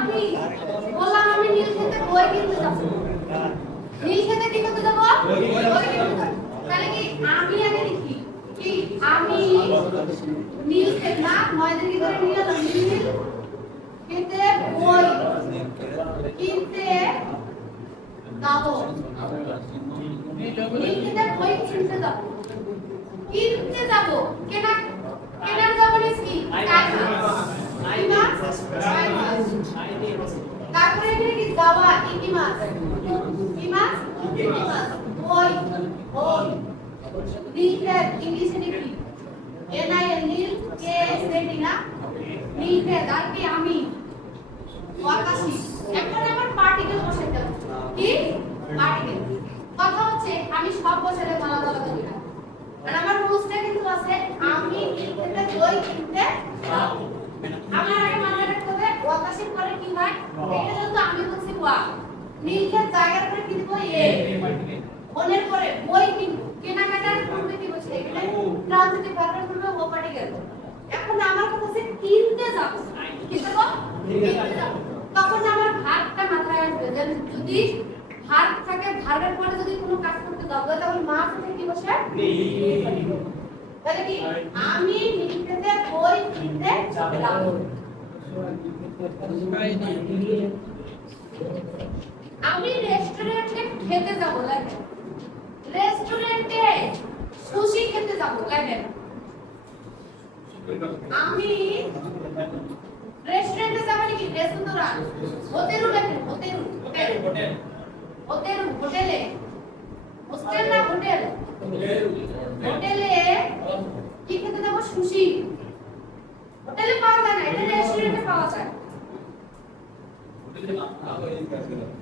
আমি বললাম, আমি নীল খেতে বই কিনতে যাব। নীল খেতে কি করতে যাব? তাহলে কি আমি আগে লিখি? কি? আমি নীল খেতে না, ময়দের কি করে নিয়ে এলাম নীল খেতে বই কিনতে যাব। নীল খেতে বই কিনতে যাব। কিনতে যাব? কেনা কেনার যাব কি? কাজ কি মাছ ছয় মাছ তারপরে এখানে কি কি কি মাছ? কি মাছ? ওই ওই নীলক্ষেত ইংলিশে লিখি এন আই এল নীল কে এস এ টি, না? নীলক্ষেত আর কি আমি। ওয়াকাশি এখন আমার পার্টিকেল বসাইতে হবে। কি? পার্টিকেল কথা হচ্ছে, আমি সব বছরে মালা দালা করি না আর আমার রুলসটা কিন্তু আছে, আমি নীলক্ষেতে দই কিনতে আমার আগে মাথায় রাখতে হবে ওয়াকাশি পরে কি হয় এটা আমি বলছি ওয়া নীলক্ষেত জায়গার পরে কি এ মনের পরে বই কিনবো। কেনাকাটার পূর্বে কি বলছে এখানে ট্রানজিটিভ ভার্বের পূর্বে ও পার্টি এখন আমার কথা হচ্ছে কিনতে যাব। কিনতে যাব। তখন আমার ভার্বটা মাথায় আসবে যে যদি ভার্ব থাকে ভার্বের পরে যদি কোনো কাজ করতে দাও তাহলে মা কি বসে তাহলে কি? আমি নিতে বই কিনতে যাব। আমি রেস্টুরেন্টে খেতে যাব লাগে রেস্টুরেন্টে সুশি খেতে যাব লাগে আমি রেস্টুরেন্টে যাব নাকি রেস্তোরাঁ হোটেল লাগে হোটেল হোটেল হোটেল হোটেলে হোস্টেল না হোটেল হোটেলে কি খেতে যাব সুশি হোটেলে পাওয়া যায় না এটা রেস্টুরেন্টে পাওয়া যায়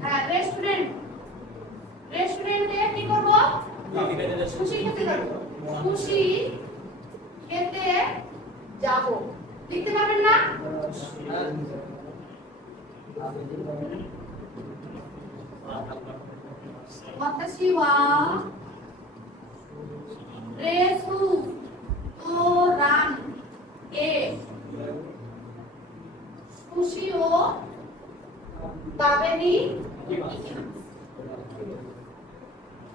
হ্যাঁ রেস্টুরেন্ট রেস্টুরেন্টে কি করব? সুশি খেতে যাব। সুশি খেতে যাব। লিখতে পারবেন না? ওয়াতাশি ওয়া রেসু তোরান এ। সুশি ও বাবেনি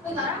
তো দাঁড়া।